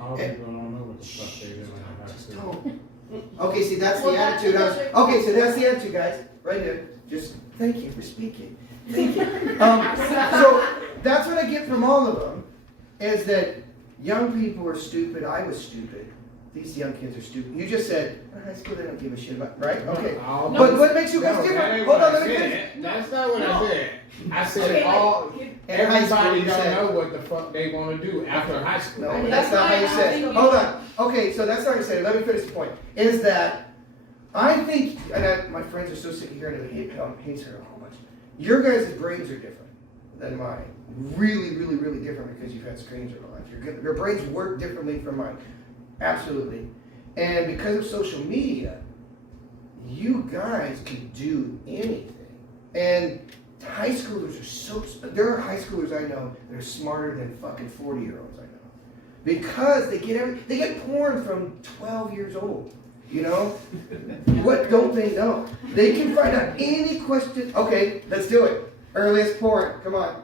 All people don't know what the fuck they do in high school. Okay, see, that's the attitude. Okay, so that's the attitude, guys, right here. Just thank you for speaking. Thank you. So that's what I get from all of them, is that young people are stupid. I was stupid. These young kids are stupid. You just said, high school, they don't give a shit about, right? Okay. No, But what makes you guys no, different? that ain't Hold what on, I let me said. finish. That's not what I said. I said Okay, all, In high school, everybody you don't said. know what the fuck they want to do after high school. No, that's not how you said it. Hold on. Okay, so that's not how you said it. Let me finish the point. Is that I think, and my friends are so sick of hearing it, hates her a whole bunch. Your guys' brains are different than mine. Really, really, really different because you've had screens your whole life. Your brains work differently from mine. Absolutely. And because of social media, you guys can do anything. And high schoolers are so, there are high schoolers I know that are smarter than fucking 40-year-olds I know. Because they get porn from 12 years old. You know? What don't they know? They can find out any question. Okay, let's do it. Earliest porn. Come on.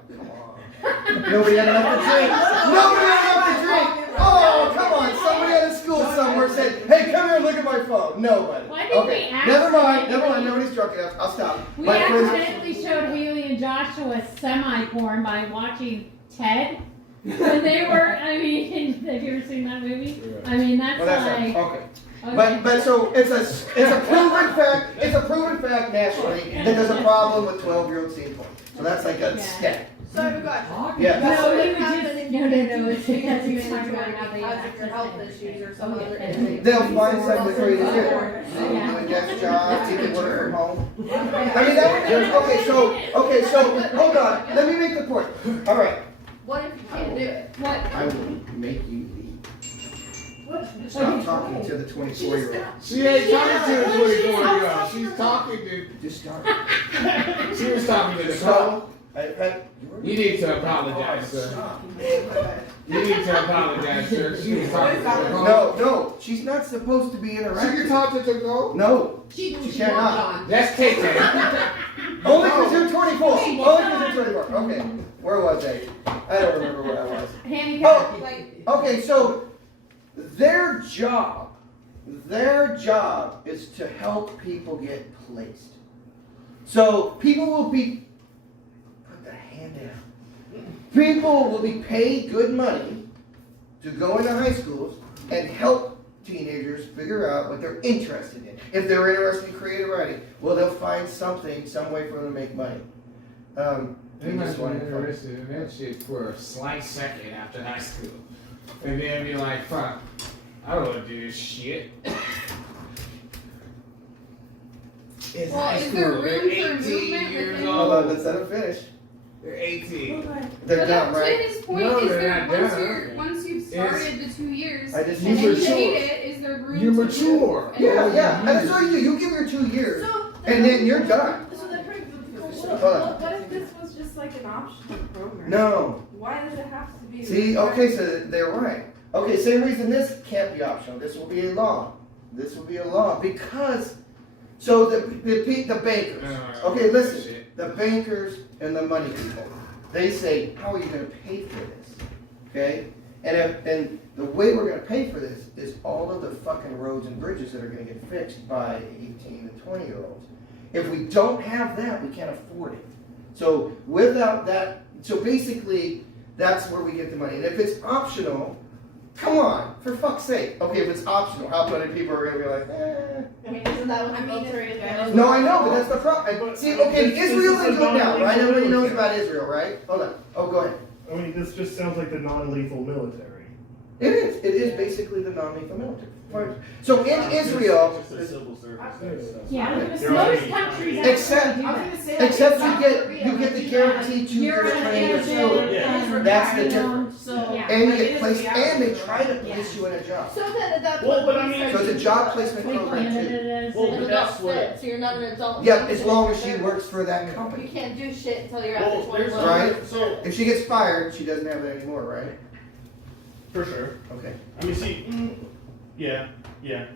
Nobody had enough to drink. Nobody had enough to drink. Oh, come on. Somebody at a school somewhere said, hey, come here and look at my phone. Nobody. Why did we Never mind. Nobody's drunk enough. I'll stop. We My friends- accidentally showed Haley and Joshua semi-porn by watching Ted. When they were, I mean, have you ever seen that movie? I mean, that's Well, that's like. okay. Okay. But so it's a proven fact. It's a proven fact nationally that there's a problem with 12-year-olds seeing porn. So that's like a step. So I have a question. Yeah. No, So he what would happens just, if no, you no, get no, it's into because he was management talking about how they because of your health access issues or it. some other Okay. issue. They'll find something for you to do. Yeah. You can do a desk job, you can work from home. I mean, okay, so, hold on, let me make the point. All right. What if you can't do it? What? I will make you leave. Stop talking to the 24-year-old. She ain't talking to the 24-year-old. She's talking to. Just start. She was talking to the cop. So, You need to apologize, sir. Stop. You need to apologize, sir. She was talking to the cop. No, she's not supposed to be She can interactive. talk to the cop. No, She cannot. That's Tay. Only because you're 24. Only because you're 24. Okay, where was I? I don't remember where I was. Handicap. Like, Okay, so their job is to help people get placed. So people will be, put their hand down. People will be paid good money to go into high schools and help teenagers figure out what they're interested in. If they're interested in creative writing, well, they'll find something, some way for them to make money. They We must just be want to interested in that shit for a slight second after high school. And then be like, fuck, I don't want to do this shit. It's well, high is there school. They're room for 18 movement years within? Hold on, old. let's let them finish. They're 18. They're But dumb, to right? his point, No, is they're there not once dumb. you're once you've started the 2 years I just and You're then you mature. hate it, is there room You're to mature. move? Yeah, and that's what you do. You give her 2 years, and then you're done. So that brings Hold on. what if this was just like an optional program? No. Why does it have to be? See, okay, so they're right. Okay, same reason this can't be optional. This will be a law. This will be a law because, so the bankers. Okay, listen. The bankers and the money people. They say, how are you going to pay for this? Okay, and the way we're going to pay for this is all of the fucking roads and bridges that are going to get fixed by 18 and 20-year-olds. If we don't have that, we can't afford it. So without that, so basically, that's where we get the money. And if it's optional, come on, for fuck's sake. Okay, if it's optional, how many people are going to be like, eh? I mean, isn't that what the military is? No, I know, but that's the problem. See, okay, Israel's into it now, right? Everybody knows about Israel, right? Hold on. Oh, go ahead. I mean, this just sounds like the non-lethal military. It is. It is basically the non-lethal military. So in Israel, It's just a civil service. Yeah, They're most already- countries Except- actually do I was that. gonna say, like, except in South you Korea, get the guaranteed 2 You're years an training at independent, school. Yeah. That's the difference. So, Yeah. And you like, get it is placed, reality, and they right? try to place you in a job. So then that's Well, what but I mean- So it's a job placement Like program too. Canada does Well, it. but an that's adult what- fit, so you're not an adult. Yeah, as long as she works for that You company. can't do shit until you're Well, after there's 21. Right. So, If she gets fired, she doesn't have it anymore, right? for sure. Okay. I mean, see, yeah,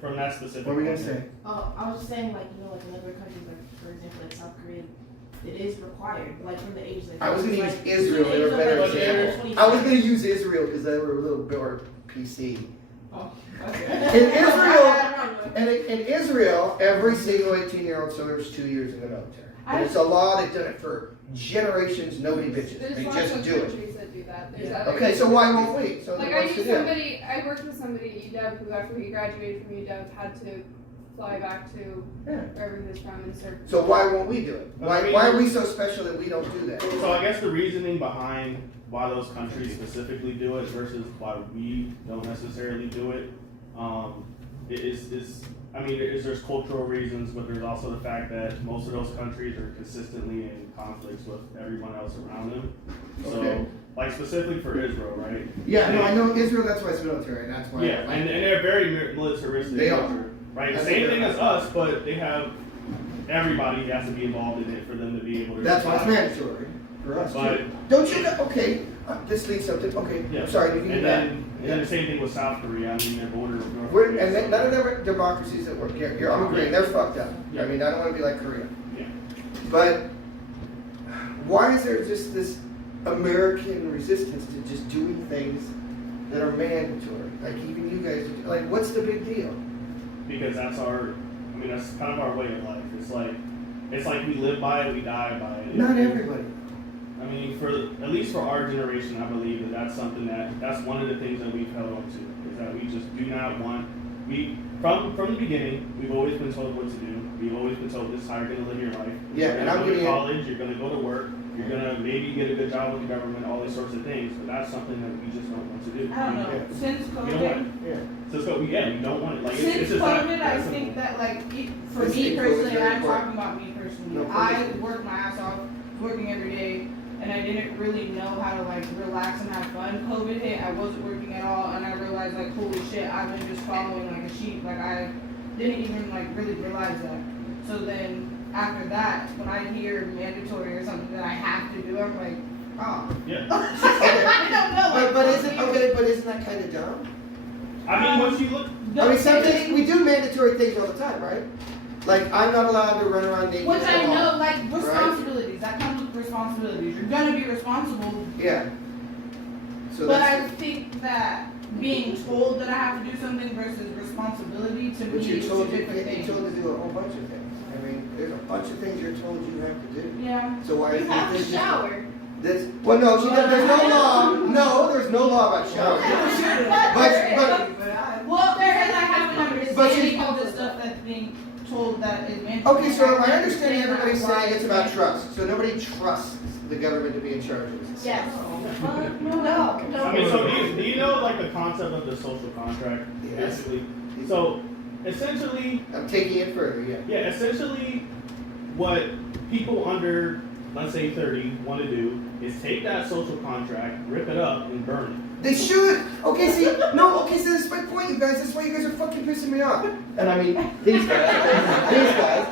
from that specific. What were we gonna point. say? Oh, I was just saying, like, you know, like in other countries, like, for example, like South Korea, it is required, like, from the age, like. I was gonna use like, Israel. They were a from the better age of, like, example. 25. I was gonna use Israel because they were a little more PC. Oh, In Israel, and in Israel, every single 18-year-old serves 2 years in the military. And it's a law, they've done it for generations, nobody bitches, There's they lots just of do it. countries that do that. There's other Okay, so why won't we? So Like then what's the deal? I worked with somebody at UW who after he graduated from UW had to fly back to Yeah. wherever he was from and serve. So why won't we do it? Why are we so special that we don't do that? So I guess the reasoning behind why those countries specifically do it versus why we don't necessarily do it, there's cultural reasons, but there's also the fact that most of those countries are consistently in conflicts with everyone else around them. So, Okay. like specifically for Israel, right? Yeah, no, I know Israel, that's why it's military, and that's why. Yeah, and they're very militaristic. They are. culture, right? That's Same what thing they're as us, but they have everybody has to be involved in it for them to be able to. That's why it's survive. mandatory for us But- too. Don't you, okay, this leads something, okay, Yeah. I'm sorry, you can And get back. then the same thing with South Korea. I mean, their border with North We're, Korea. and then, none of them are democracies that work here, I'm agreeing, they're fucked up. I mean, I don't wanna be like Korea. Yeah. But why is there just this American resistance to just doing things that are mandatory? Like even you guys, like what's the big deal? Because that's kind of our way of life. It's like we live by it, we die by it. Not everybody. I mean, at least for our generation, I believe that's something that's one of the things that we've held on to, is that we just do not want, from the beginning, we've always been told what to do. We've always been told this is how you're going to live your life. Yeah, You're and going I'm to go to giving you, college, you're going to go to work, you're going to maybe get a good job with the government, all these sorts of things, but that's something that we just don't want to do. I don't know. Yeah. Since We don't want COVID, it. yeah. We don't want it. Like, since it's just that- COVID, I that think simple. that like for Let's me take personally, COVID very I'm important. talking about me personally. No, I please. worked my ass off, working every day, and I didn't really know how to like relax and have fun. COVID hit, I wasn't working at all, and I realized like holy shit, I've been just following like a sheep. Like I didn't even like really realize that. So then after that, when I hear mandatory or something that I have to do, I'm like, oh. Yeah. I don't know. Like, But isn't that kind of dumb? I mean, once you look, I mean, some things, we do mandatory things all the time, right? Like, I'm not allowed to run around naked. Which I at all. know, like responsibilities. That comes with responsibilities. You're gonna be responsible. Yeah. So But that's, I think that being told that I have to do something versus responsibility to but me you're is told, two different you're things. told to do a whole bunch of things. I mean, there's a bunch of things you're told you have to do. Yeah. So why You is have to this shower. This, well, no, there's no law. No, there's no law about showering. But, Well, there is. I have an But you- understanding of the stuff that's being told that is mandatory. okay, so I understand everybody's why saying it's about trust. So nobody trusts the government to be in charge of this. Yes. No. I mean, so do you know like the concept of the social contract? Yes. Basically. So essentially, I'm taking it further, yeah. essentially, what people under, let's say 30, want to do is take that social contract, rip it up, and burn it. They should. Okay, see, no, okay, so this is my point, you guys. That's why you guys are fucking pissing me off. And I mean, these guys.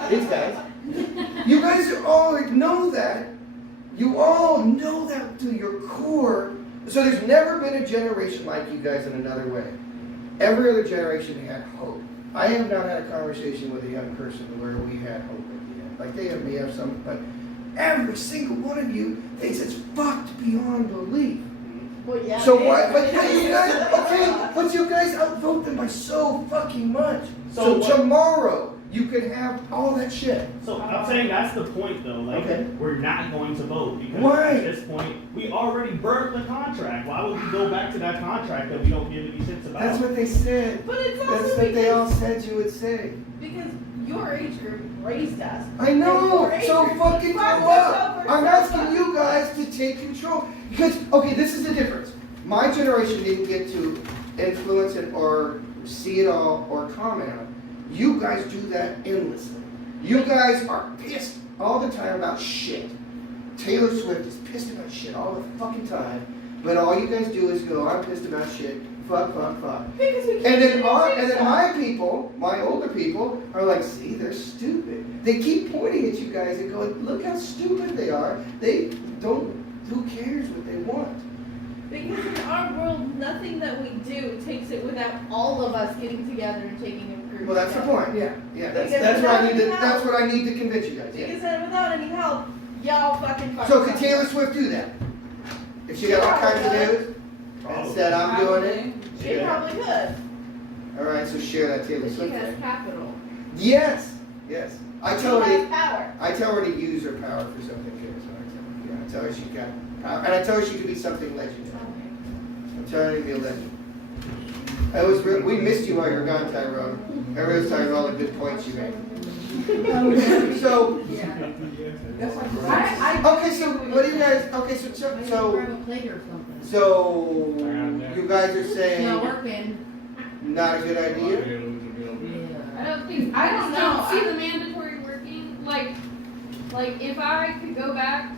You guys all know that. You all know that to your core. So there's never been a generation like you guys in another way. Every other generation had hope. I have not had a conversation with a young person where we had hope at the end. Like they may have some, but every single one of you thinks it's fucked beyond belief. Well, yeah. So why? But you guys, okay, but you guys outvote them by so fucking much. So what- tomorrow you could have all that shit. So I'm saying that's the point, though. Like, Okay. we're not going to vote because Why? at this point we already burned the contract. Why would we go back to that contract that we don't give any shits about? That's what they said. But it's That's also what they all because, said you would say. because your age group raised us. I know. And So your age fucking group grow fucked us up. over I'm so asking much. you guys to take control because okay, this is the difference. My generation didn't get to influence it or see it all or comment on it. You guys do that endlessly. You guys are pissed all the time about shit. Taylor Swift is pissed about shit all the fucking time, but all you guys do is go, I'm pissed about shit. Fuck. Because we And then can't my people, my older people, are like, see, they're stupid. They keep pointing at you guys and going, look how stupid they are. They don't, who cares what they want? Because in our world, nothing that we do takes it without all of us getting together and taking a group. Well, that's the together. point, yeah. Because That's what I need to, without- that's what I need to convince you guys, yeah. Because then without any help, y'all fucking fuck So us could up. Taylor Swift do that? If she got all kinds of dudes and said, I'm doing it, It probably could. All right, so share that Taylor But she Swift has thing. capital. Yes, yes. I She tell her. has power. I tell her to use her power for something good. So I tell her she got power, and I tell her she could be something legendary. I'm telling her to be a legend. We missed you while you were gone, Tyrone. Everybody was talking about all the good points you made. So, okay, so what do you guys? Okay, so you guys are Not saying working. not a good idea. I don't think. I don't know. See the mandatory working. Like if I could go back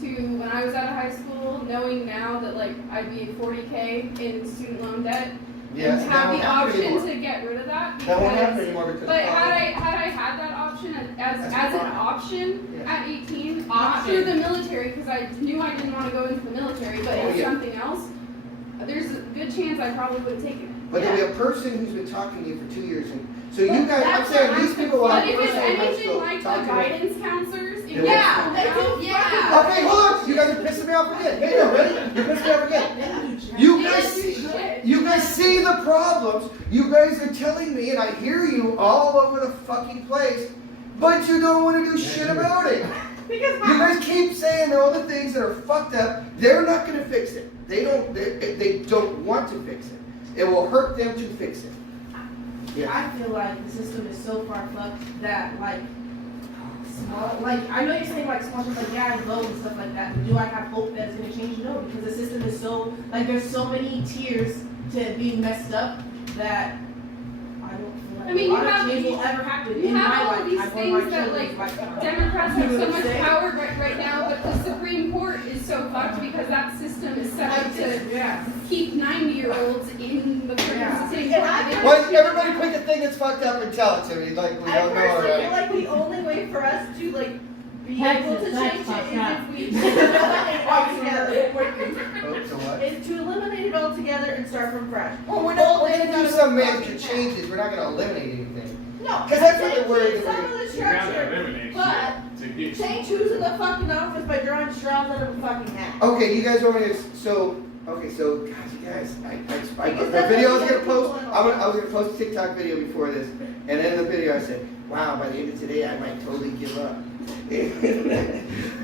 to when I was out of high school, knowing now that like I'd be 40K in student loan debt, Yes, and that have won't the happen option anymore. to get rid of that. That won't happen because- anymore because. But had I had that option as That's an fine. option Yeah. at 18, not through the military because I knew I didn't want to go into the military, but Oh, in yeah. something else, there's a good chance I probably would have taken it. But there'll be a person who's been talking to you for 2 years, and so you guys. I'm that's saying what these I'm people will But have if it's personal high anything school like the talking to- guidance counselors, Yeah, they do. Yeah. Okay, hold on. You guys are pissing me off again. Hey, no, ready? You're pissing me off again. You guys see the problems. You guys are telling me, and I hear you all over the fucking place, but you don't want to do shit about it. Because You guys keep saying all the things that are fucked up. They're not going to fix it. They don't want to fix it. It will hurt them to fix it. Yeah. I feel like the system is so far fucked that like small, like I know you're saying like small stuff like yeah I vote and stuff like that, but do I have hope that it's gonna change? No, because the system is so like there's so many tiers to being messed up that I don't feel like I mean, a lot you of have- change will ever happen You in my have all life. these I want my things that children's like lifetime. Democrats have You know so what I'm much saying? power right now, but the Supreme Court is so fucked because that system is set up to Yeah. keep 90-year-olds in the Yeah. same And I- Why don't everybody pick a thing that's fucked up and tell it to me? Like we I don't know personally feel already. like the only way for us to like be Texas, able to that's change it fucked is up. if we eliminate it altogether. Oh, so what? Is to eliminate it altogether and start from fresh. Well, we're Only gonna do some major changes. We're not gonna eliminate anything. No, 'Cause that's what they're change worried some about. of the You gotta structure, eliminate but shit to get change who's in the fucking office by drawing straws out of a fucking hat. Okay, you guys want me to? So God, you guys, I Because the that's video I what was you gonna post. get I was gonna post a TikTok video before this, and in the video I said, "Wow, by the end of today, I might totally give up."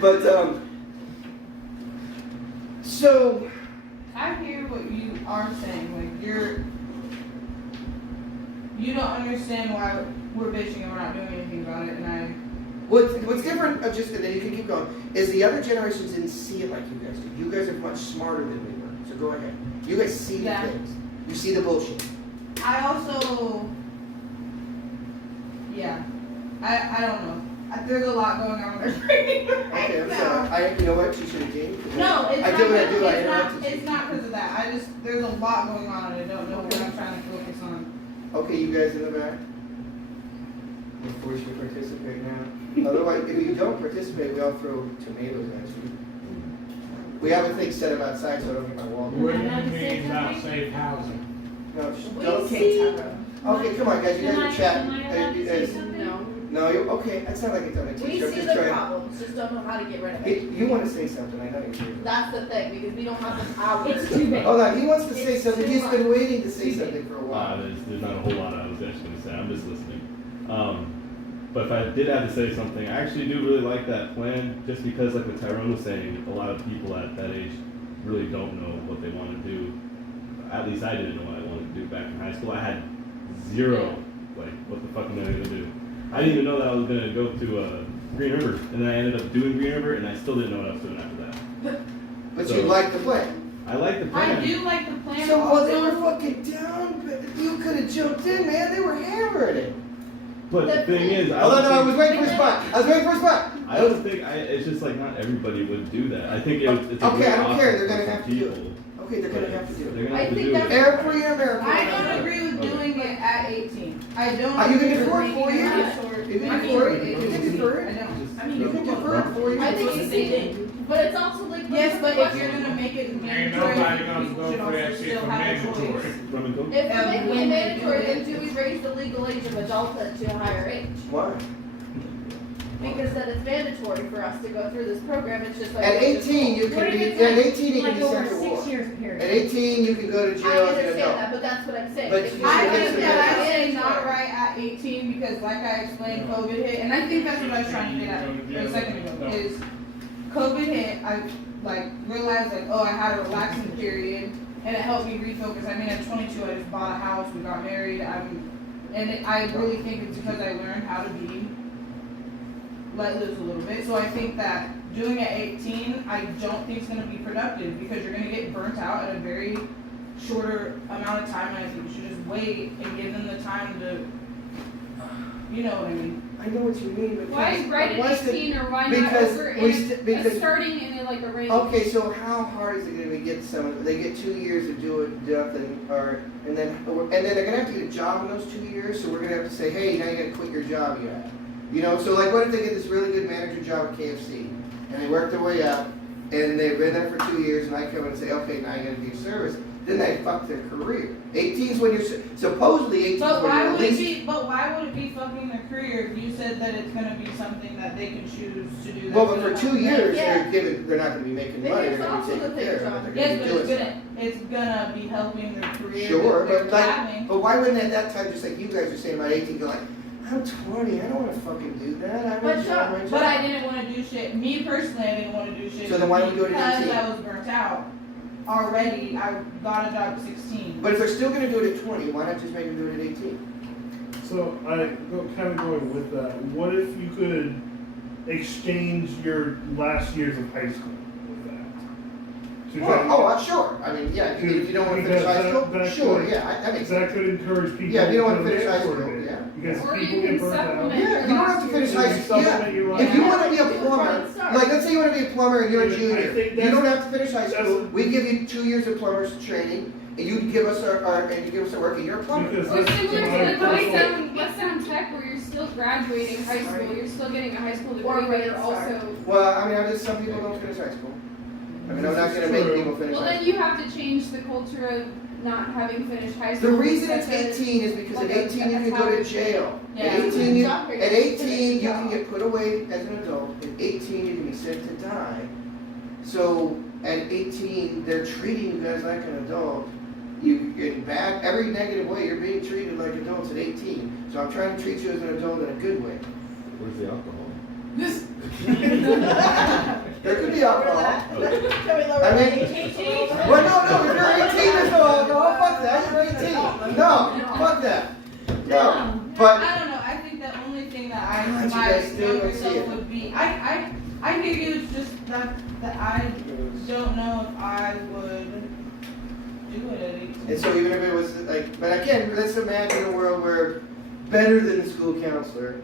But so I hear what you are saying. Like you don't understand why we're bitching and we're not doing anything about it. And what's different? Just and then you can keep going. Is the other generations didn't see it like you guys did. You guys are much smarter than we were. So go ahead. You guys see the Yeah. things. You see the bullshit. I also, yeah, I don't know. There's a lot going on in my brain right Okay, I'm now. sorry. You know what? You should have came. No, it's I not. do what I It's do. I not. interrupted you. It's not because of that. There's a lot going on, and I don't know what I'm trying to focus on. Okay, you guys in the back. We'll force you to participate now. Otherwise, if you don't participate, we all throw tomatoes at you. We have a thing set up outside, so I don't get my wall. What do you mean about safe housing? No, just We don't. see. Okay, come on, guys. You guys are chatting. Am I allowed to say something? No. No, you okay? That's not like it's on a We teacher. I'm see just the trying. problems, just don't know how to get rid of Hey, it. you want to say something? I know you do. That's the thing, because we don't have the power. It's too big. Hold on, he wants to say It's something. too He's much. been waiting to say something for a while. There's not a whole lot I was actually going to say. I'm just listening. But if I did have to say something, I actually do really like that plan, just because, like what Tyrone was saying, a lot of people at that age really don't know what they want to do. At least I didn't know what I wanted to do back in high school. I had zero, like, what the fuck am I going to do? I didn't even know that I was going to go to Green River, and then I ended up doing Green River, and I still didn't know what I was doing after that. But So- you like the plan. I like the plan. I do like the plan. So well, they also. were fucking down. But you could have jumped in, man. They were hammering it. But the thing is, Hold on, no, I was waiting for a spot. I was waiting for a spot. I don't think it's just like not everybody would do that. I think it's a Okay, great I don't care. option They're gonna for have some to do it. people, Okay, they're but gonna have to do They're it. gonna I have to think do that's- it. Every American. I has don't to. agree with doing it at 18. I don't. Are you gonna agree defer with it 4 making years? it short. You can I mean, defer it. it You is- can defer it. I don't. I mean, You can defer it 4 years. I think It's it's the same easy, but it's also like. Yes, but if you're gonna make it Ain't mandatory, nobody gonna people go should for also that shit still for have a mandatory. choice. Rum and Coke? If we're making it when they mandatory, do then it. do we raise the legal age of adulthood to a higher age? Why? because then it's mandatory for us to go through this program. It's just like At 18, you What can if be, it's at like- 18, you can like be over sent to 6 war. years period? At 18, you can go to I jail as an understand adult. that, but that's what I'm saying. But If you you I should get get think some that I mandatory- say not right at 18 because, like I explained, COVID hit, and I think that's what I was trying to get at a second ago. Is COVID hit, I realized oh, I had a relaxing period, and it helped me refocus. I mean, at 22, I just bought a house, we got married. I really think it's because I learned how to be let loose a little bit. So I think that doing it at 18, I don't think it's going to be productive because you're going to get burnt out at a very shorter amount of time. And I think you should just wait and give them the time to, you know what I mean. I know what you mean, but Why right what's at the- 18 or why not because over we in st- because- starting in like a range? Okay, so how hard is it going to be to get someone? They get 2 years to do it, nothing, and then they're going to have to get a job in those 2 years. So we're going to have to say, hey, now you got to quit your job you had. You know, so like, what if they get this really good manager job at KFC, and they work their way up, and they've been there for 2 years, and I come in and say, okay, now you got to do service. Then they fuck their career. 18 is when you're supposedly 18 is But when why you're would least. why would it be fucking their career if you said that it's gonna be something that they can choose to do? Well, but for 2 years, Yeah. they're not going to be making Maybe money. it's They're going to also be taking the care thing, of it. They're Yes, going to but be doing stuff. it's gonna be helping their career. Sure, that but they're like, having. but why wouldn't at that time, just like you guys are saying about 18, go like, I'm 20, I don't want to fucking do that. I But want to sure, job my But I job. didn't want to do shit. Me personally, I didn't want to do shit. So then why don't we do it at Because 18? I was burnt out already. I got a job at 16. But if they're still going to do it at 20, why not just make them do it at 18? So kind of going with that, what if you could exchange your last years of high school with that? To try to- Sure. I mean, yeah, if you don't want to finish Because high school, that sure, could- yeah, that makes that sense. could encourage people. Yeah, if you don't want to to finish live high for school, it. yeah. Because Or you people can get burnt out. supplement Yeah, you don't have to finish high school. Yeah. Supplement your If you life. want to be a plumber, like let's say you want to be a plumber and you're a I junior, think you that's- don't have to finish high school. that's- We give you 2 years of plumber's training, and you give us our work, and you're a plumber. Because Or that's similar my to the personal- West Sound Tech where you're still graduating high school, you're still getting a high school degree, Or but you're Red also. Well, I mean, some people don't finish high school. I mean, I'm not going to make people finish Well, high then school. you have to change the culture of not having finished high The school. reason it's because 18 is because at like a- 18 you a can go to college- jail. Yeah. At 18, you Job grade. at 18 you Job. can get put away as an adult. At 18 you can be sent to die. So at 18 they're treating you guys like an adult. You in bad every negative way you're being treated like adults at 18. So I'm trying to treat you as an adult in a good way. Where's the alcohol? There could be alcohol. Can we lower I that mean- age? Well, no, if you're 18 there's no alcohol. Fuck that. You're 18. No, fuck that. No, but. I don't know. I think the only thing that God, you my guys still younger don't see self it. would be, I hear you. It's just that I don't know if I would do it at 18. And so even if it was like, but again, let's imagine a world where better than the school counselor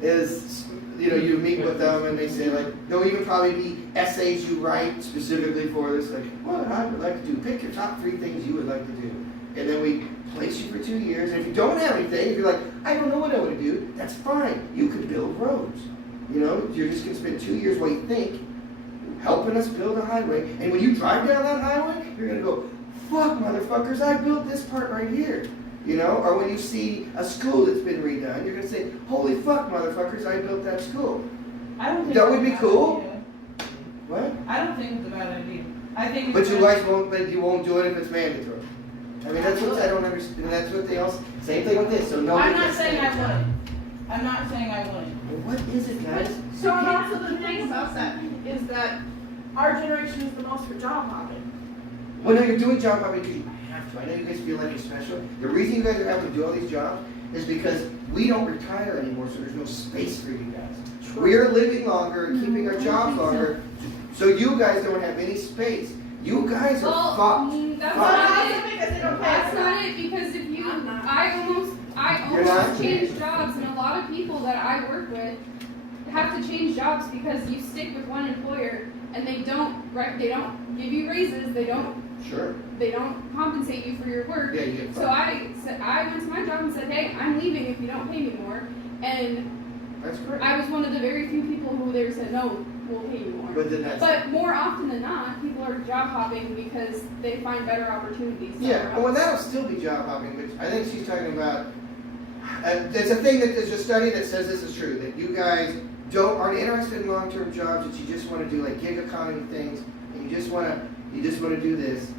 is, you meet with them and they say like, there'll even probably be essays you write specifically for this, like, what I would like to do, pick your top 3 things you would like to do. And then we place you for 2 years, and if you don't have anything, if you're like, I don't know what I want to do, that's fine, you could build roads. You're just going to spend 2 years while you think, helping us build a highway, and when you drive down that highway, you're going to go, fuck motherfuckers, I built this part right here. Or when you see a school that's been redone, you're gonna say, holy fuck motherfuckers, I built that school. I don't think That it's would a be bad cool. idea. What? I don't think it's a bad idea. I think. But it's you just- guys won't, but you won't do it if it's mandatory. I mean, that's what I don't understand, that's what they all, same thing with this, so nobody I'm not gets saying I it. wouldn't. I'm not saying I wouldn't. Well, what is it, guys? So and also the thing about that is that our generation is the most for job hopping. Well, no, you're doing job hopping because you have to. I know you guys feel like you're special. The reason you guys are having to do all these jobs is because we don't retire anymore, so there's no space for you guys. We're living longer and keeping our jobs longer, so you guys don't have any space. You guys are Well, fucked. that's Fuck. not it. Because they don't pay That's us not it because if you, I'm not. I You're not? almost changed jobs, and a lot of people that I work with have to change jobs because you stick with one employer and they don't give you raises, they don't Sure. compensate you for your work. Yeah, you get So fucked. I went to my job and said, hey, I'm leaving if you don't pay me more. And That's correct. I was one of the very few people who they said, no, we'll pay you more. But then that's. But more often than not, people are job hopping because they find better opportunities. Yeah, somewhere well, else. that'll still be job hopping, but I think she's talking about, there's a thing that, there's a study that says this is true, that you guys aren't interested in long-term jobs, that you just want to do like gig economy things, and you just want to do this,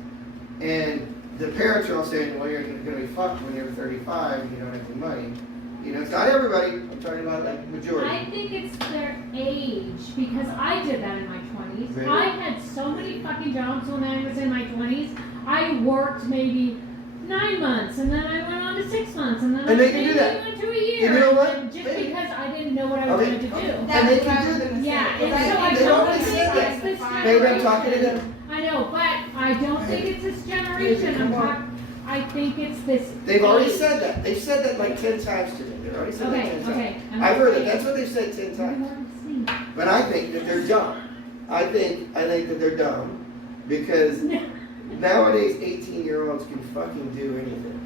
and the parents are all saying, well, you're going to be fucked when you're 35 and you don't have the money. You know, it's not everybody. I'm talking about like majority. I think it's their age, because I did that in my 20s. Really? I had so many fucking jobs when I was in my 20s. I worked maybe 9 months, and then I went on to 6 months, and then And they I can do maybe that. went to a year. You know what? And just They- because I didn't know what I was going to do. And they can do that. Yeah, They- and so I they don't always think say that. it's this Maybe I'm talking to generation. them. I know, but I don't think it's this generation. Come on. I think it's this. They've already age. said that. They've said that like 10 times to me. They've already said that Okay, 10 times. okay. I've heard it. That's what they've said 10 times. But I think that they're dumb. I think that they're dumb because nowadays 18-year-olds can fucking do anything.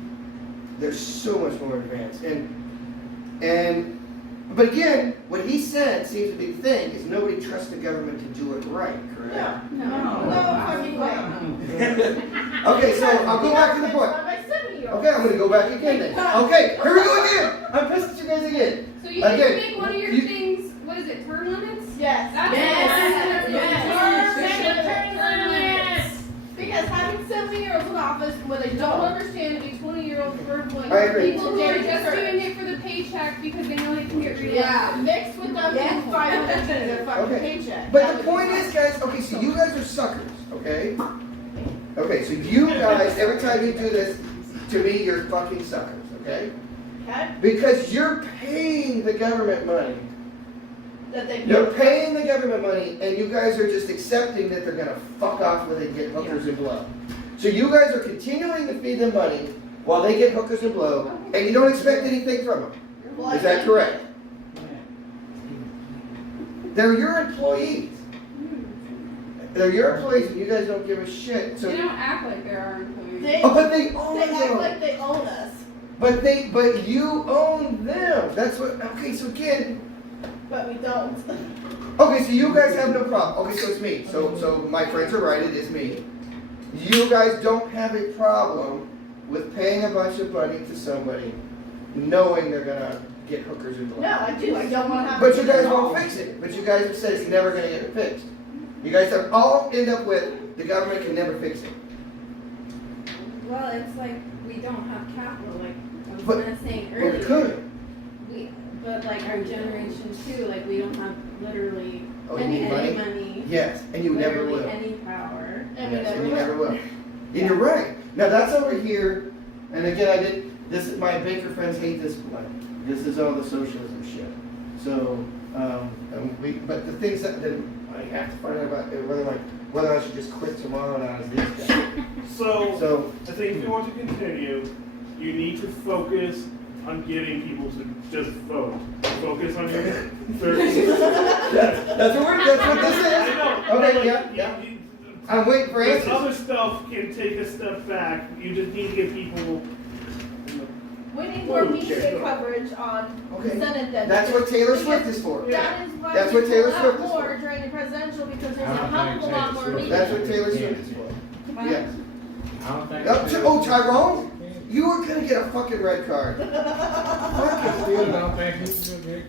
They're so much more advanced. But again, what he said seems to be the thing is nobody trusts the government to do it right, correct? No, fucking way. Okay, so I'll go back to the point. My 7-year-old. Okay, I'm gonna go back again then. Okay, here we go again. I'm pissed at you guys again. So you need Again, to make one of your you- things, what is it, term limits? Yes. That's Yes. Yes. Because having 7-year-olds in office where they don't understand a 20-year-old's verbal, I agree. People who are just doing it for the paycheck because they know they can get reelected. Yeah, mixed with them Yeah. 500 to their fucking Okay. paycheck. But the point is, guys, okay, so you guys are suckers, okay? Okay, so you guys, every time you do this, to me, you're fucking suckers, okay? Okay? Because you're paying the government money. That they You're paying the government money, and you guys are just accepting that they're gonna fuck off when they get hookers and blow. So you guys are continuing to feed them money while they get hookers and blow, and you don't expect anything from them. Well, Is that correct? They're your employees. They're your employees, and you guys don't give a shit. They So, don't act like they're our employees. They, oh, but they own they act them. like they own us, But you own them. That's what. Okay, so again. but we don't. Okay, so you guys have no problem. Okay, so it's me. So my friends are right. It is me. You guys don't have a problem with paying a bunch of money to somebody, knowing they're gonna get hookers and blow. No, I do. I don't want to have. But you guys won't fix it. But you guys have said it's never gonna get fixed. You guys have all end up with the government can never fix it. Well, it's like we don't have capital, like I was But- gonna saying Well, earlier. we could. But like our generation too, like we don't have literally Oh, you any need money? money, Yes, and you never literally will. any power. And we Yes, never and you will. never will. And you're right. Now that's over here, and again, this is, my baker friends hate this one. This is all the socialism shit. So, but the things that I have to find out about whether I should just quit tomorrow or not is this guy. So, I think if you want to continue, you need to focus on getting people to just vote. Focus on your 30. That's what this is. I know. Okay, but, yeah, like, yeah. you- I'm waiting for This answers. other stuff can take a step back. You just need to get people. We need more Oh, media shit. coverage on the Okay. Senate then. That's what Taylor Swift is for. That is why That's we what Taylor pull Swift out is more for. during the presidential because there's a I don't hell of a think lot Taylor more Swift- media. That's what Taylor Swift is for. Yes. I don't think. Oh, Tyrone, you are gonna get a fucking red card. I still don't think he's a good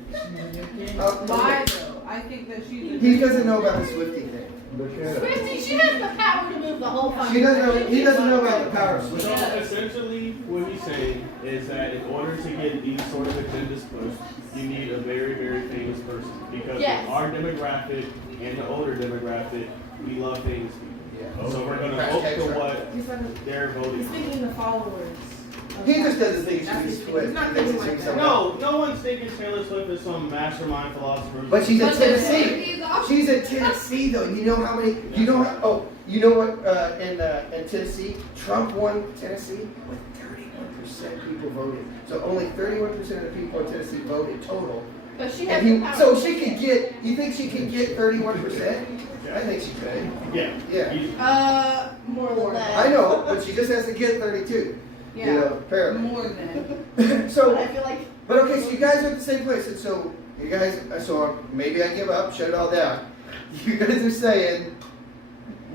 kid. Why though? I think that she's a He doesn't know about the Swifty thing. Swifty, she has the power to move the whole fucking. He doesn't know. country. He doesn't know about the power of So Swifty. essentially, what he's saying is that in order to get these sort of agendas pushed, you need a very, very famous person. Because Yes. our demographic and the older demographic, we love famous people. Yeah. So we're gonna Crash vote tax for rate. what they're voting He's for. thinking the followers. He just doesn't think she That's should his thing. quit. He's not He thinks thinking it's like something that. else. No one's thinking Taylor Swift is some mastermind philosopher. But she's in But there's Tennessee. always She's in Tennessee though. You know how many? You know how? Oh, you know what? In Tennessee, Trump won Tennessee with 31% people voted. So only 31% of the people in Tennessee voted total. But she has And the power. so she could get. You think she can get 31%? I think she could. Yeah. Yeah. Easy. More than that. I know, but she just has to get 32. You know, apparently. More than. So, I feel like but okay, so you guys are at the same place, and so you guys, so maybe I give up, shut it all down. You guys are saying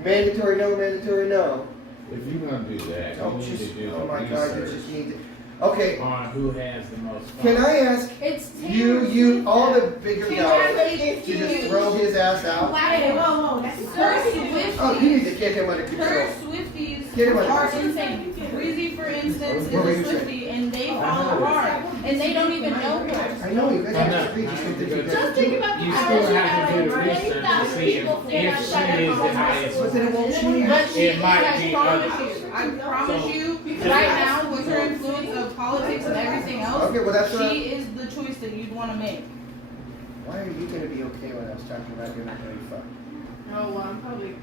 mandatory no, mandatory no. If you're gonna do that, Don't you need to just, do oh the my God, you research. just need to. Okay, on who has the most fun. can I ask It's you, all the bigger guys, Taylor to just throw his ass out? Hey, whoa, that's Her Swifties. Oh, you need to get him under Her control. Swifties Get him under are control. insane. Breezy, for instance, is What were a you saying? Swiftie, and they follow hard, and they don't even know her. I know, you guys I have know. to agree, just think that you Just guys think do. about the You still hours have to do the that research to see if people she is the highest. But then it won't change. But she It might I be promise others. you, I promise So- you, right now, with her influence of politics and everything else, Okay, well, that's what, she is the choice that you'd want to make. why are you gonna be okay when I was talking about you're not gonna be fucked? Oh, well, I'm probably.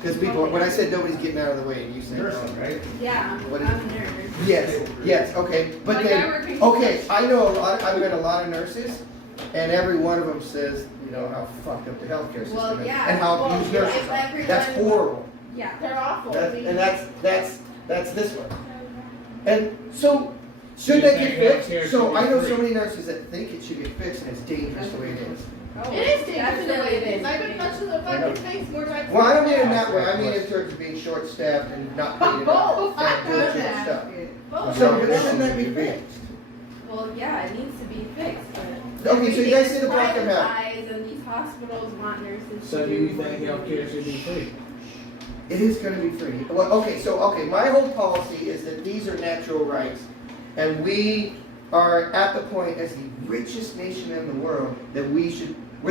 Because people, when I said nobody's getting out of the way, and you said no, right? Yeah, What I'm is- a nerd. Yes, okay, but Like, I then, work in okay, I know a lot, I've met a lot of nurses, and every one of them says, you know, how fucked up the healthcare system Well, is, yeah. and how Well, abused if nurses are. everyone- That's horrible. Yeah, they're awful. And that's this one. And so, should You that think get healthcare fixed? So should be I know so free? many nurses that think it should get fixed, and it's dangerous the way it is. It is dangerous the way it is. I've been punched in the I know. fucking face more times. Well, I don't mean in that way, I mean in terms of being short-staffed and not paid enough, Both. and doing too much stuff. Both. So, but shouldn't that be fixed? Well, yeah, it needs to be fixed, but. Okay, so you guys see the problem now? Privatized, and these hospitals want nurses So to do you do think more healthcare should be free? It is gonna be free. Well, okay, my whole policy is that these are natural rights, and we are at the point as the richest nation in the world that we're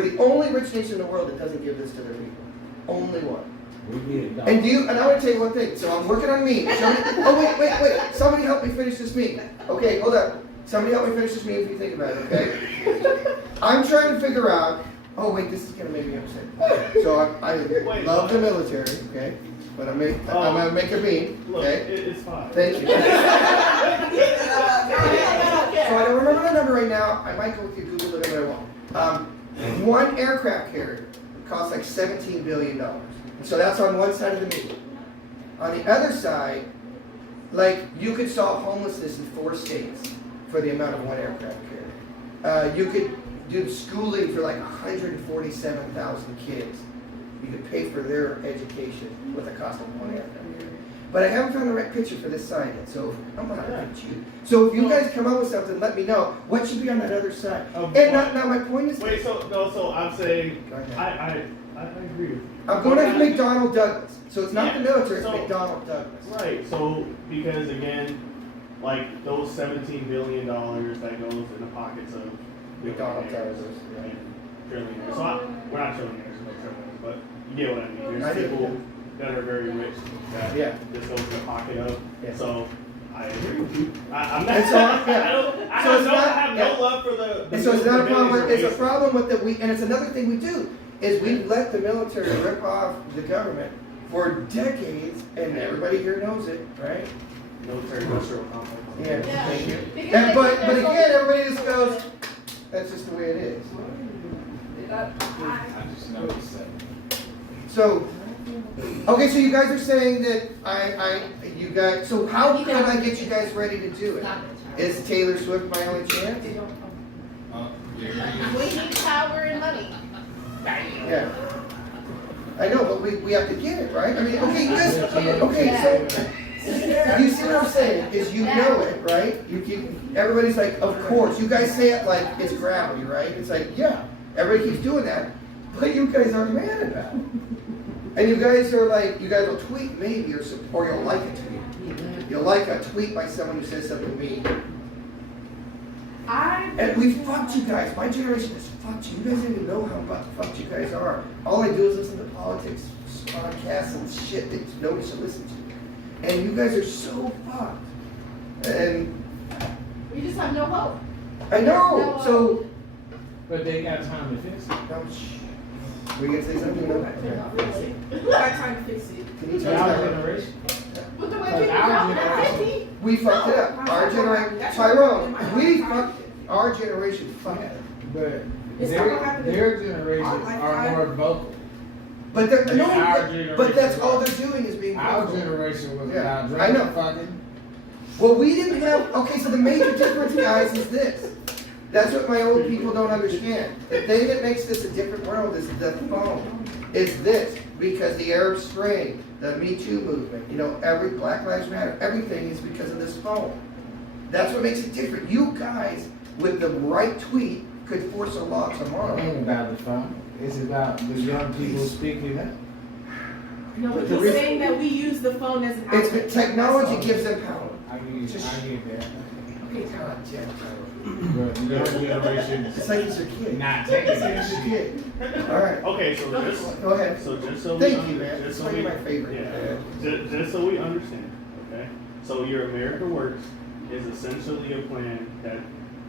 the only rich nation in the world that doesn't give this to their people. Only one. We get it done. And I want to tell you one thing, so I'm working on me. Wait, somebody help me finish this meeting. Okay, hold up. Somebody help me finish this meeting if you think about it, okay? I'm trying to figure out, oh wait, this is gonna make me upset. So I love the military, okay? But I'm gonna make it mean, Look, okay? it's fine. Thank you. So I don't remember the number right now, I might go with you, Google it, whatever I want. One aircraft carrier costs like $17 billion. And so that's on one side of the meter. On the other side, like, you could solve homelessness in 4 states for the amount of one aircraft carrier. You could do schooling for like 147,000 kids. You could pay for their education with the cost of one aircraft carrier. But I haven't found the right picture for this side yet, so I'm not gonna you. So if you guys come up with something, let me know. What should be on that other side? And now my point is, Wait, so I'm saying, Go ahead. I agree with you. I'm going after McDonnell Douglas. So it's not the military, it's So- McDonnell Douglas. Right, so, because again, like, those $17 billion that goes in the pockets of McDonald's billionaires Douglas, yeah. and trillionaires. So we're not trillionaires, but trillionaires, but you get what I mean. I There's do. people that are very rich that Yeah. this goes in the pocket of. Yeah. So I agree with you. I'm not. And so, yeah. I don't. I So have, it's no, not- I have yeah. no love for the. And so it's not a problem with, it's a waste. problem with and it's another thing we do, is we let the military rip off the government for decades, and everybody here knows it, right? Military industrial complex. Yeah, Yeah. thank you. Because And, they but think they're again, everybody just goes, that's just the way it is. I just noticed that. So, okay, so you guys are saying that you guys, so how can I get you guys ready to do it? Is Taylor Swift my only chance? We need power and money. Yeah. I know, but we have to get it, right? I mean, okay, so, you see what I'm saying, is you know it, right? Everybody's like, of course, you guys say it like it's gravity, right? It's like, yeah, everybody keeps doing that, but you guys are mad about it. And you guys are like, you guys will tweet maybe, or you'll like a tweet. You'll like a tweet by someone who says something mean. And we fucked you guys. My generation has fucked you. You guys don't even know how fucked you guys are. All I do is listen to politics, podcasts, and shit that nobody should listen to. And you guys are so fucked. And We just have no hope. I know. So, But they got time to fix it. we can say something. No? Not really. Our time to fix it. Can you It's tell us our that? generation. With the way Because people our talk, they're generation- 50. We fucked it up. Our generation, Tyrone, we fucked it. Our generation fucked it. But It's not gonna happen their generation Like are I- more vocal. But they're, Our no, generation but that's was- all they're doing is being Our vocal. generation was Yeah, about I know. drinking, fucking. Well, we didn't have, okay, so the major difference, guys, is this. That's what my old people don't understand. The thing that makes this a different world is the phone. Is this, because the Arab Spring, the Me Too movement, every Black Lives Matter, everything is because of this phone. That's what makes it different. You guys, with the right tweet, could force a law It tomorrow. ain't about the phone. It's about the young people speaking up. No, But he's the real- saying that we use the phone as an It's outlet. technology gives them power. I get that. Okay, God damn it. But the young generation It's like he's a kid. not taking It's like that he's a shit. kid. All right. Okay, so just Go ahead. just so Thank we you, man. just It's so one we, of my favorite. yeah, just so we understand, okay? So your America Works is essentially a plan that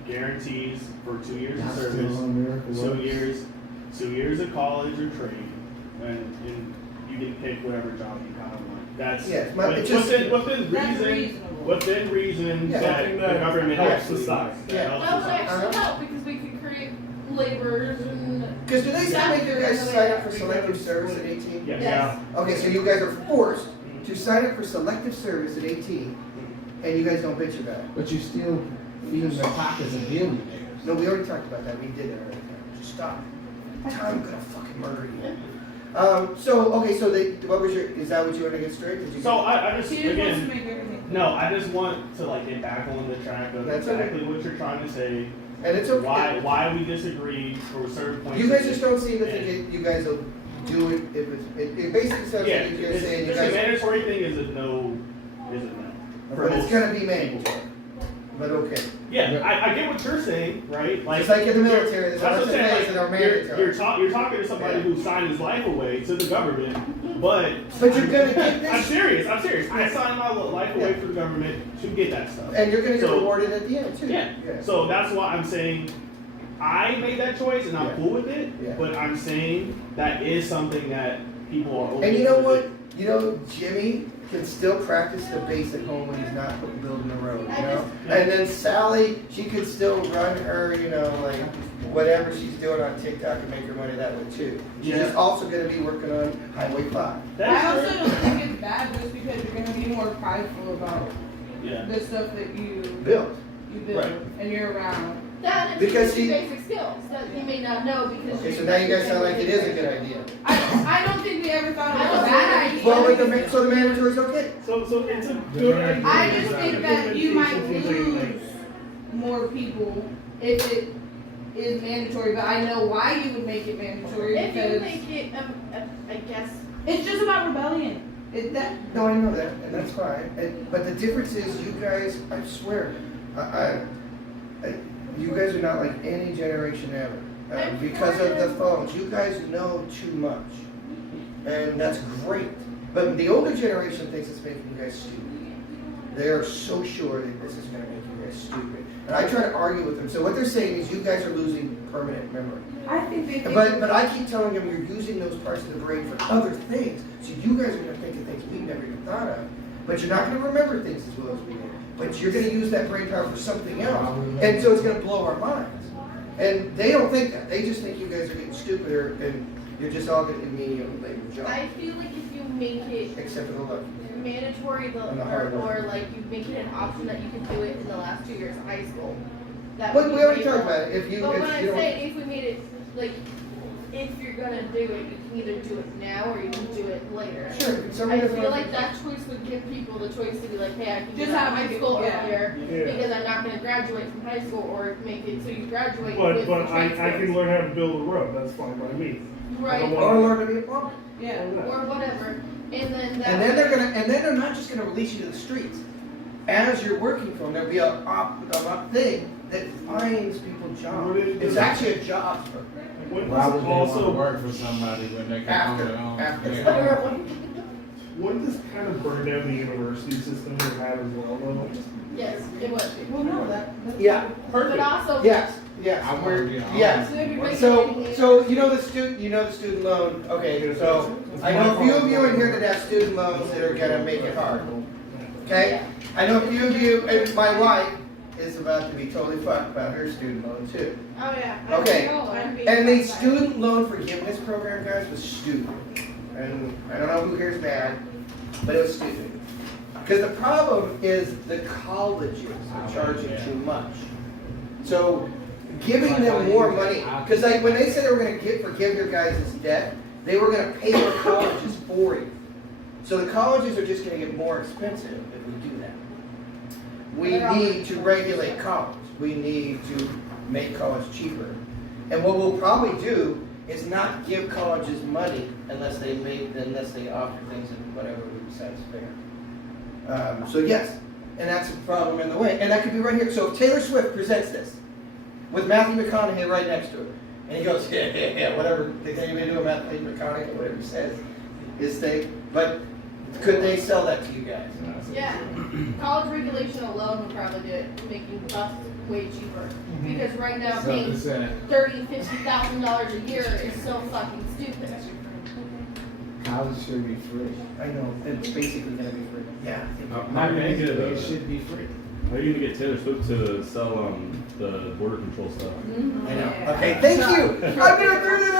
guarantees for 2 years of service, 2 years of college or trade, and you can pick whatever job you kind of want. That's Yes, but it just- within That's reason. reasonable. Within reason Yeah. that Something the that government helps actually society. that Yeah. helps That would society. actually help because we could create laborers and. Because do they still make you guys sign up for selective service at 18? Yes. Yes. Okay, so you guys are forced to sign up for selective service at 18, and you guys don't bitch about it. But you still feeding the pockets of billionaires. No, we already talked about that. We did that already. Just stop. I'm gonna fucking murder you. What was is that what you want to get straight? Did you So I just She just wants to again. make everything. No, I just want to like get back on the track of That's exactly what you're trying to say. And it's okay. Why we disagree for certain points. You guys of just it. don't seem to think you guys will do it if it basically sounds Yeah, like you're it's, saying you it's guys. a mandatory thing is a no. For But it's most gonna be people. mandatory. But okay. Yeah, I get what you're saying, right? Just like in the military, there's that's lots what of I'm saying. things that are Like, you're, mandatory. you're talking to somebody Yeah. who signed his life away to the government, but But you're gonna get I'm this, serious. I signed my life away for the government to get that stuff. and you're gonna get So- rewarded at the end too. Yeah. So that's why I'm saying I made that choice and I'm Yeah. cool with it. Yeah. But I'm saying that is something that people are open And you know to what? You know, Jimmy can still practice the bass at home when he's not building the road, you know? And then Sally, she could still run her, like, whatever she's doing on TikTok and make her money that way too. She's Yeah. just also gonna be working on Highway 5. That's I also true. don't think it's bad just because you're gonna be more prideful about Yeah. the stuff that you Built. build Right. and you're around. That and Because because he- basic skills that you may not know because. Okay, so now you guys sound like it is a good idea. I don't think we ever thought it I was a don't bad think- idea. Well, but so the mandatory is okay. So it's a good idea. I just think that you might Implementation lose thing, more people if it is mandatory, but I know why you would make it mandatory If you because make it, I guess. it's just about rebellion. No, I know that, and that's fine. But the difference is, you guys, I swear, you guys are not like any generation ever. Because of the phones. You guys know too much. And that's great. But the older generation thinks it's making you guys stupid. They are so sure that this is going to make you guys stupid. And I try to argue with them. So what they're saying is you guys are losing permanent memory. I think they think But I keep telling them you're using those parts of the brain for other things. So you guys are going to think of things we've never even thought of. But you're not going to remember things as well as we do. But you're going to use that brain power for something else. And so it's going to blow our minds. And they don't think that. They just think you guys are getting stupider and you're just all going to be medium labor jobs. I feel like if you make it Except for the look. mandatory, And the hard work. or like you make it an option that you can do it in the last 2 years of high school. That But would we be already great. talked about it. If you But when I don't. say if we made it, like, if you're gonna do it, you can either do it now or you can do it later. Sure. I somebody feel doesn't- like that choice would give people the choice to be like, hey, I can Just get out of have high it, school yeah. earlier Yeah. because I'm not gonna graduate from high school, or make it so you graduate But with the I trade can skills. learn how to build a road. That's fine by me. Right, Or learn to be a plumber. yeah. or whatever, and then that. And then they're not just gonna release you to the streets. As you're working for them, there'll be a thing that finds people jobs. It's actually a job. Wouldn't Why this would they want to also work for somebody when they can own their own? After. their own- wouldn't this kind of burn down the university system we had as well though? Yes, it would. Well, no, that's Yeah. But also. Yes. Yes. I wanna We're, be on. yes. So they'd be So, regulating it. so you know the student loan. Okay, so I know a few of you in here that have student loans that are gonna make it hard. Okay, I know a few of you, and my wife is about to be totally fucked about her student loan too. Oh, yeah. Okay. I'm being And the fucked by it. student loan forgiveness program, guys, was stupid. And I don't know who here's mad, but it was stupid. Because the problem is the colleges are charging too much. So giving them more money, because like when they said they were going to forgive your guys' debt, they were going to pay the colleges for you. So the colleges are just going to get more expensive if we do that. we need to regulate college. We need to make college cheaper. And what we'll probably do is not give colleges money unless they offer things in whatever we decide is fair. So yes, and that's a problem in the way. And that could be right here. So if Taylor Swift presents this with Matthew McConaughey right next to her, and he goes, yeah, whatever, they can't even do a Matthew McConaughey, whatever he says, his thing. But could they sell that to you guys? Yeah, college regulation alone would probably do it, making us way cheaper. Because right now So paying it's, $30,000-$50,000 a year is so fucking stupid. college should be free. I know, it's basically gonna be free. Yeah. How are you gonna get It should be free. How are you gonna get Taylor Swift to sell the border control stuff? I know. Okay, thank you. I'm gonna throw that